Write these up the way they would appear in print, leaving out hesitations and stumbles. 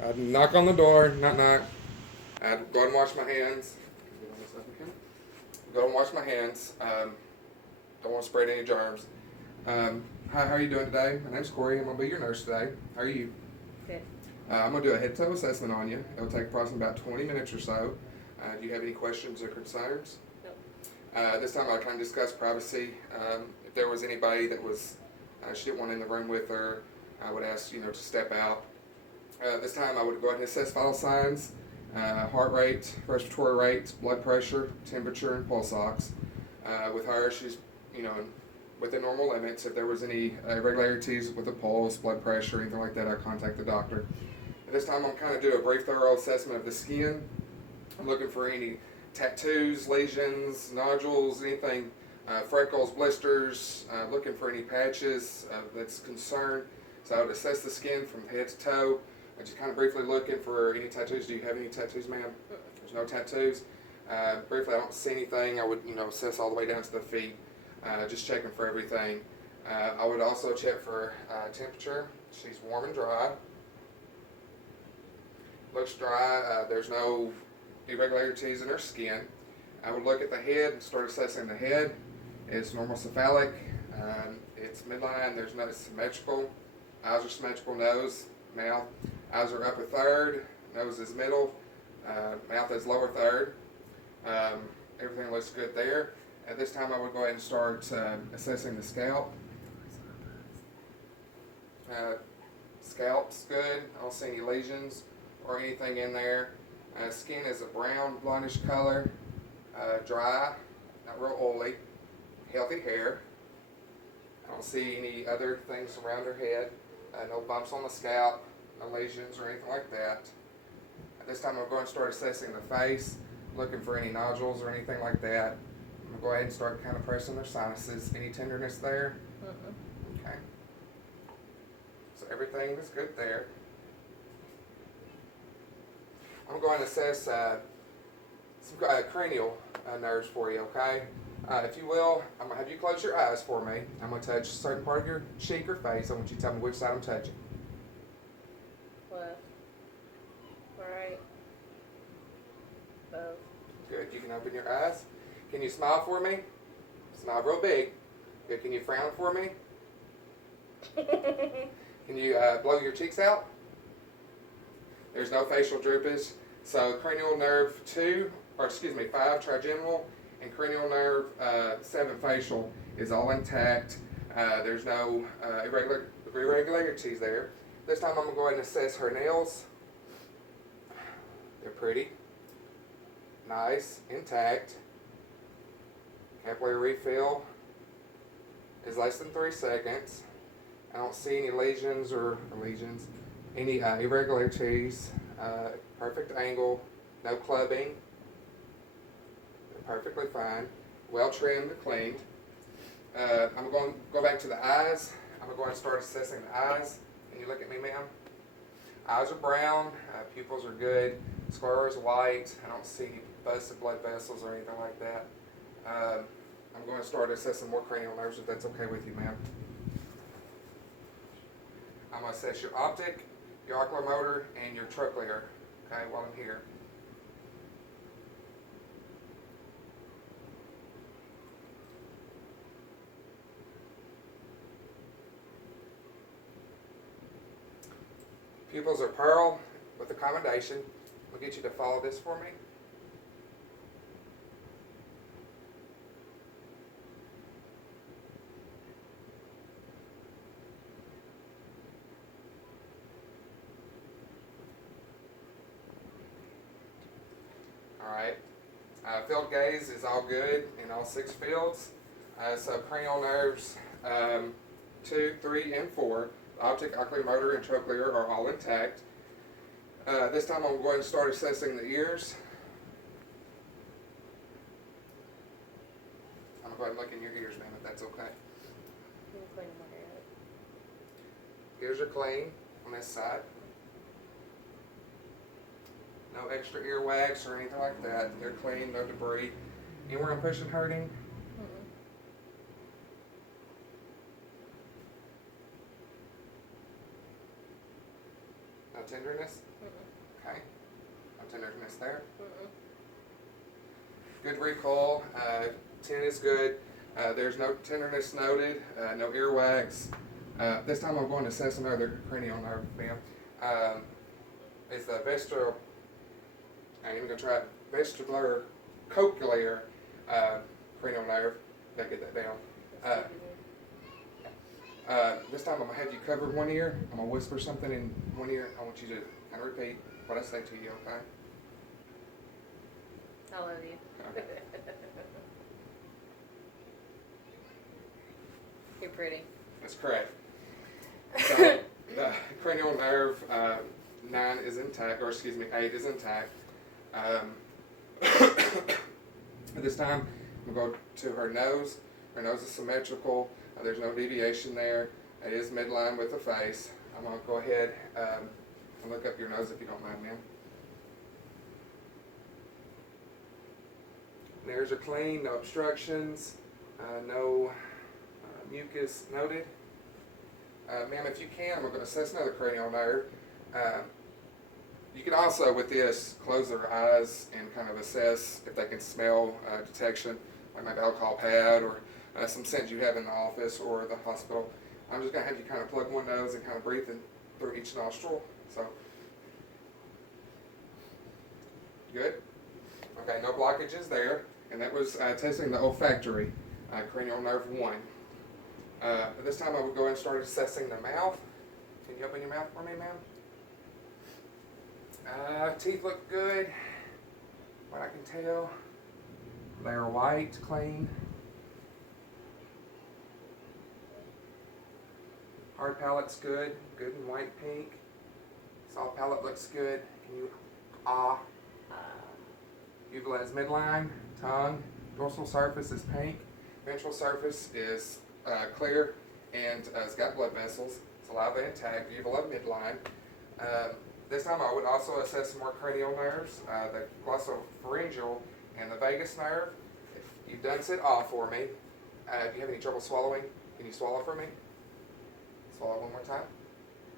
I'd knock on the door, knock knock. I'd go and wash my hands. Get on this up again. Go and wash my hands. Don't want to spread any germs. Hi, how are you doing today? My name's Corey. I'm gonna be your nurse today. How are you? Good. I'm gonna do a head-to-toe assessment on you. It'll take approximately about 20 minutes or so. Do you have any questions or concerns? Nope. This time I'll kind of discuss privacy. If there was anybody that was she didn't want in the room with her, I would ask to step out. This time I would go ahead and assess vital signs, heart rate, respiratory rate, blood pressure, temperature, and pulse ox. With her, she's within normal limits. If there was any irregularities with the pulse, blood pressure, anything like that, I'd contact the doctor. At this time I'm kind of do a brief thorough assessment of the skin. I'm looking for any tattoos, lesions, nodules, anything, freckles, blisters, looking for any patches that's concerned. So I would assess the skin from head to toe. I just kind of briefly looking for any tattoos. Do you have any tattoos, ma'am? There's no tattoos. Briefly, I don't see anything. I would, assess all the way down to the feet, just checking for everything. I would also check for temperature. She's warm and dry. Looks dry. There's no irregularities in her skin. I would look at the head and start assessing the head. It's normal cephalic. It's midline. There's no symmetrical. Eyes are symmetrical. Nose, mouth. Eyes are upper third. Nose is middle. Mouth is lower third. Everything looks good there. At this time, I would go ahead and start assessing the scalp. Scalp's good. I don't see any lesions or anything in there. Skin is a brown, blondish color, dry, not real oily, healthy hair. I don't see any other things around her head, no bumps on the scalp, no lesions or anything like that. At this time I'm going to start assessing the face, looking for any nodules or anything like that. I'm going to go ahead and start kind of pressing their sinuses. Any tenderness there? Okay. So everything is good there. I'm going to assess some cranial nerves for you, okay? If you will, I'm going to have you close your eyes for me. I'm going to touch a certain part of your cheek or face. I want you to tell me which side I'm touching. Left. Right. Both. Good. You can open your eyes. Can you smile for me? Smile real big. Good. Can you frown for me? Can you blow your cheeks out? There's no facial droopage. So cranial nerve 5 trigeminal and cranial nerve 7 facial is all intact. There's no irregularities there. This time I'm going to go ahead and assess her nails. They're pretty, nice, intact. Capillary refill is less than 3 seconds. I don't see any lesions any irregularities, perfect angle, no clubbing. They're perfectly fine, well trimmed and cleaned. I'm going to go back to the eyes. I'm going to go ahead and start assessing the eyes. Can you look at me, ma'am? Eyes are brown, pupils are good, sclera is white. I don't see any busted blood vessels or anything like that. I'm going to start assessing more cranial nerves if that's okay with you, ma'am. I'm going to assess your optic, your oculomotor, and your trochlear, okay, while I'm here. Pupils are pearl with accommodation. We'll get you to follow this for me. Alright, field gaze is all good in all 6 fields. So cranial nerves 2, 3, and 4, the optic, oculomotor, and trochlear are all intact. This time I'm going to start assessing the ears. I'm going to go ahead and look in your ears, ma'am, if that's okay. You can clean my hair up. Ears are clean on this side. No extra ear wax or anything like that. They're clean, no debris. Anywhere I'm pushing hurting? tenderness? Mm-mm. Okay. No tenderness there. Mm-mm. Good recall. 10 is good. There's no tenderness noted. No earwax. This time I'm going to assess another cranial nerve, ma'am. It's the vestibular. I'm even going to try vestibular cochlear cranial nerve. Gotta get that down. This time I'm going to have you cover one ear. I'm going to whisper something in one ear. I want you to kind of repeat what I say to you, okay? I love you. Okay. You're pretty. That's correct. So, the cranial nerve 9 is intact, or excuse me, 8 is intact. At this time, I'm going to go to her nose. Her nose is symmetrical. There's no deviation there. It is midline with the face. I'm going to go ahead and look up your nose if you don't mind, ma'am. There's a clean, no obstructions, no mucus noted. Ma'am, if you can, I'm going to assess another cranial nerve. You can also, with this, close their eyes and kind of assess if they can smell detection, like maybe alcohol pad or some scent you have in the office or the hospital. I'm just going to have you kind of plug one nose and kind of breathe in through each nostril. So, good? Okay, no blockages there. And that was testing the olfactory, cranial nerve 1. At this time I would go ahead and start assessing the mouth. Can you open your mouth for me, ma'am? Teeth look good, what I can tell. They are white, clean. Hard palate's good, good and white pink. Soft palate looks good. Can you Uvula is midline, tongue, dorsal surface is pink, ventral surface is clear and it's got blood vessels, saliva intact, uvula midline. This time I would also assess some more cranial nerves, the glossopharyngeal and the vagus nerve. If you've done sit off for me, if you have any trouble swallowing, can you swallow for me? Swallow one more time.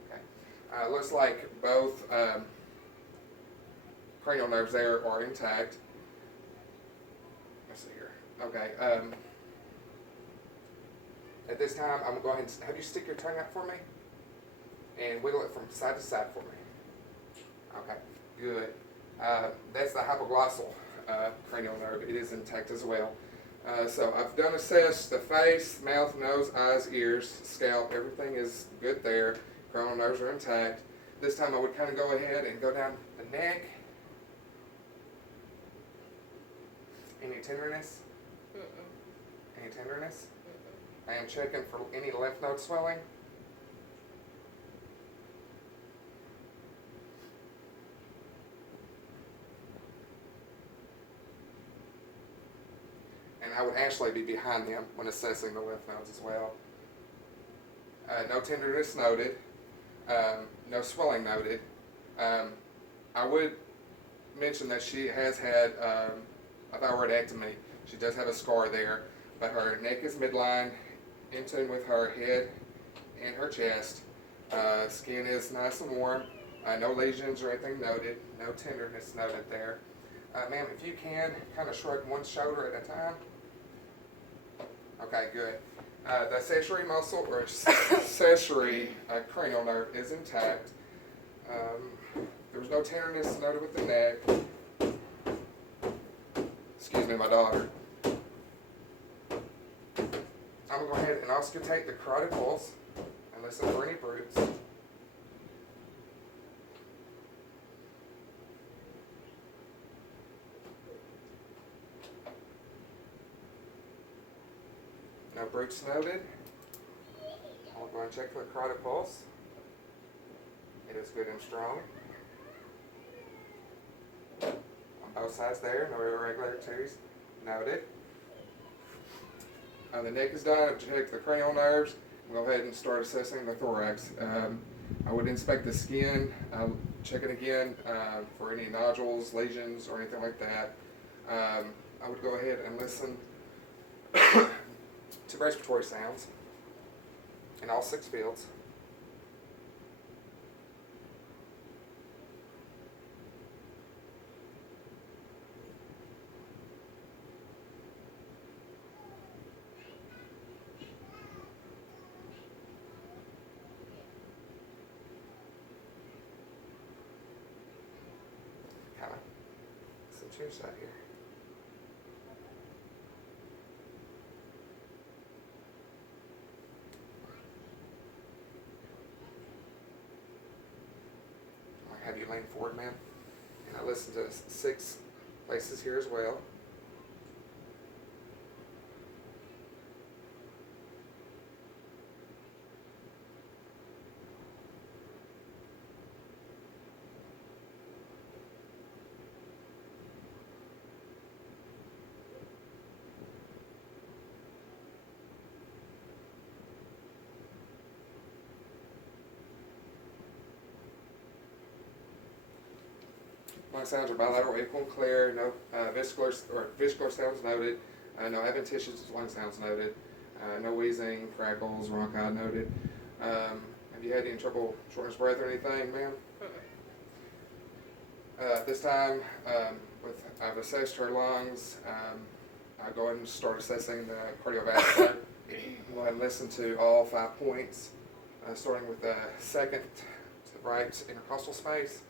Okay. Looks like both cranial nerves there are intact. Let's see here. Okay. At this time, I'm going to go ahead and have you stick your tongue out for me and wiggle it from side to side for me. Okay, good. That's the hypoglossal cranial nerve. It is intact as well. So I've done assess the face, mouth, nose, eyes, ears, scalp. Everything is good there. Cranial nerves are intact. This time I would kind of go ahead and go down the neck. Any tenderness? Mm-mm. Any tenderness? Mm-mm. I am checking for any lymph node swelling. And I would actually be behind them when assessing the lymph nodes as well. No tenderness noted. No swelling noted. I would mention that she has had a thyroidectomy. She does have a scar there, but her neck is midline, in tune with her head and her chest. Skin is nice and warm. No lesions or anything noted. No tenderness noted there. Ma'am, if you can, kind of shrug one shoulder at a time. Okay, good. The accessory muscle or accessory cranial nerve is intact. There was no tenderness noted with the neck. Excuse me, my daughter. I'm going to go ahead and auscultate the carotid pulse and listen for any bruits. No bruits noted. I'll go and check for the carotid pulse. It is good and strong. On both sides there, no irregularities noted. The neck is done. I've checked the cranial nerves. We'll go ahead and start assessing the thorax. I would inspect the skin, check it again for any nodules, lesions, or anything like that. I would go ahead and listen to respiratory sounds in all 6 fields. change that here. I'll have you lean forward, ma'am. And I listen to 6 places here as well. Lung sounds are bilateral, equal, and clear. No vesicular sounds noted. No adventitious lung sounds noted. No wheezing, crackles, bronchi noted. Have you had any trouble shortness of breath or anything, ma'am? This time, I've assessed her lungs. I'll go ahead and start assessing the cardiovascular. Go ahead and listen to all 5 points, starting with the second to the right intercostal space.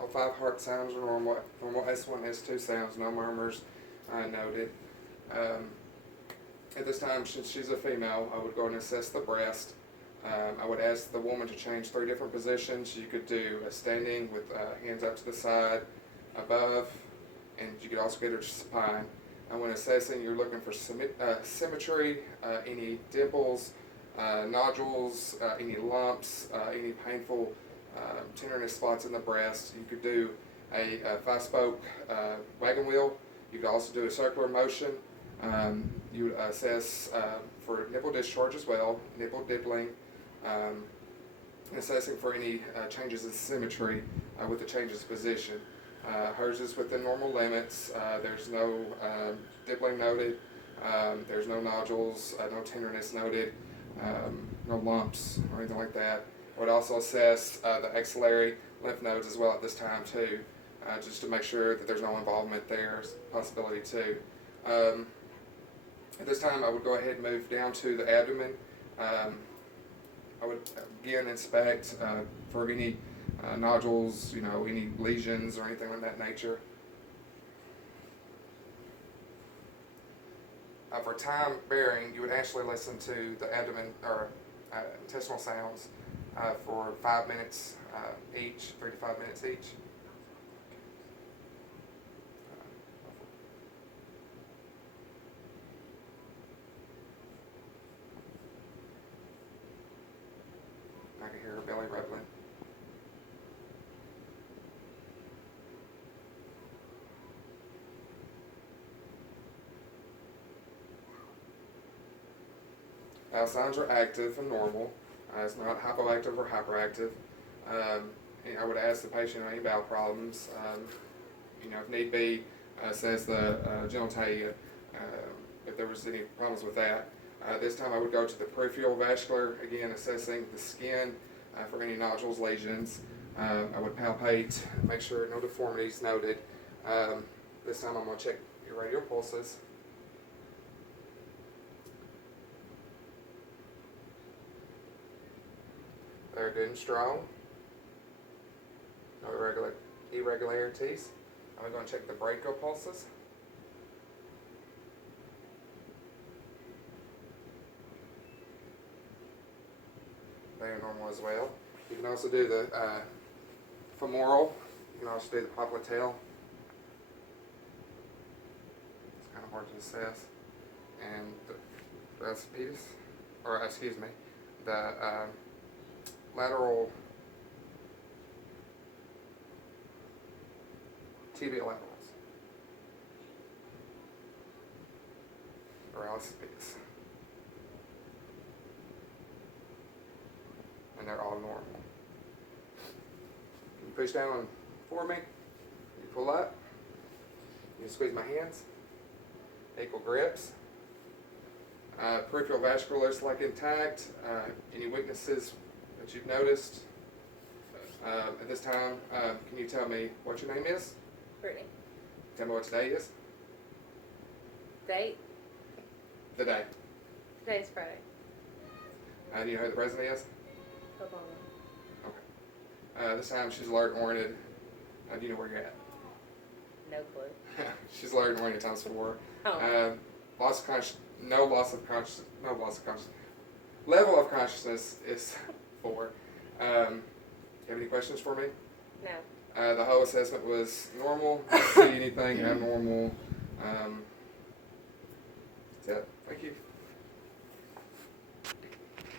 All 5 heart sounds are normal. Normal S1, S2 sounds, no murmurs noted. At this time, since she's a female, I would go and assess the breast. I would ask the woman to change 3 different positions. You could do a standing with hands up to the side, above, and you could also get her supine. And when assessing, you're looking for symmetry, any dimples, nodules, any lumps, any painful tenderness spots in the breast. You could do a 5-spoke wagon wheel. You could also do a circular motion. You would assess for nipple discharge as well, nipple dimpling, assessing for any changes in symmetry with the changes of position. Hers is within normal limits. There's no dimpling noted. There's no nodules, no tenderness noted, no lumps or anything like that. I would also assess the axillary lymph nodes as well at this time too, just to make sure that there's no involvement there, possibility too. At this time I would go ahead and move down to the abdomen. I would again inspect for any nodules, any lesions or anything of that nature. For time bearing, you would actually listen to the abdomen or intestinal sounds for 5 minutes each, 3 to 5 minutes each. I can hear her belly rumbling. Signs are active and normal. It's not hypoactive or hyperactive. I would ask the patient any bowel problems. If need be, assess the genitalia if there was any problems with that. This time I would go to the peripheral vascular, again assessing the skin for any nodules, lesions. I would palpate, make sure no deformities noted. This time I'm going to check your radial pulses. They're good and strong. No irregularities. I'm going to check the brachial pulses. They are normal as well. You can also do the femoral. You can also do the popliteal. It's kind of hard to assess. And the rasopedis, or excuse me, the lateral tibial laterals. paralysis piece. And they're all normal. Can you push down for me? You pull up. You squeeze my hands. Equal grips. Peripheral vascular is like intact. Any weaknesses that you've noticed? At this time, can you tell me what your name is? Brittany. Tell me what today is. Date? The day. Today's Friday. Do you know who the president is? Obama. Okay. This time she's alert and oriented. Do you know where you're at? No clue. She's alert and oriented times 4. Oh. Loss of no loss of consciousness. Level of consciousness is 4. You have any questions for me? No. The whole assessment was normal. Didn't see anything abnormal. That's it. Thank you.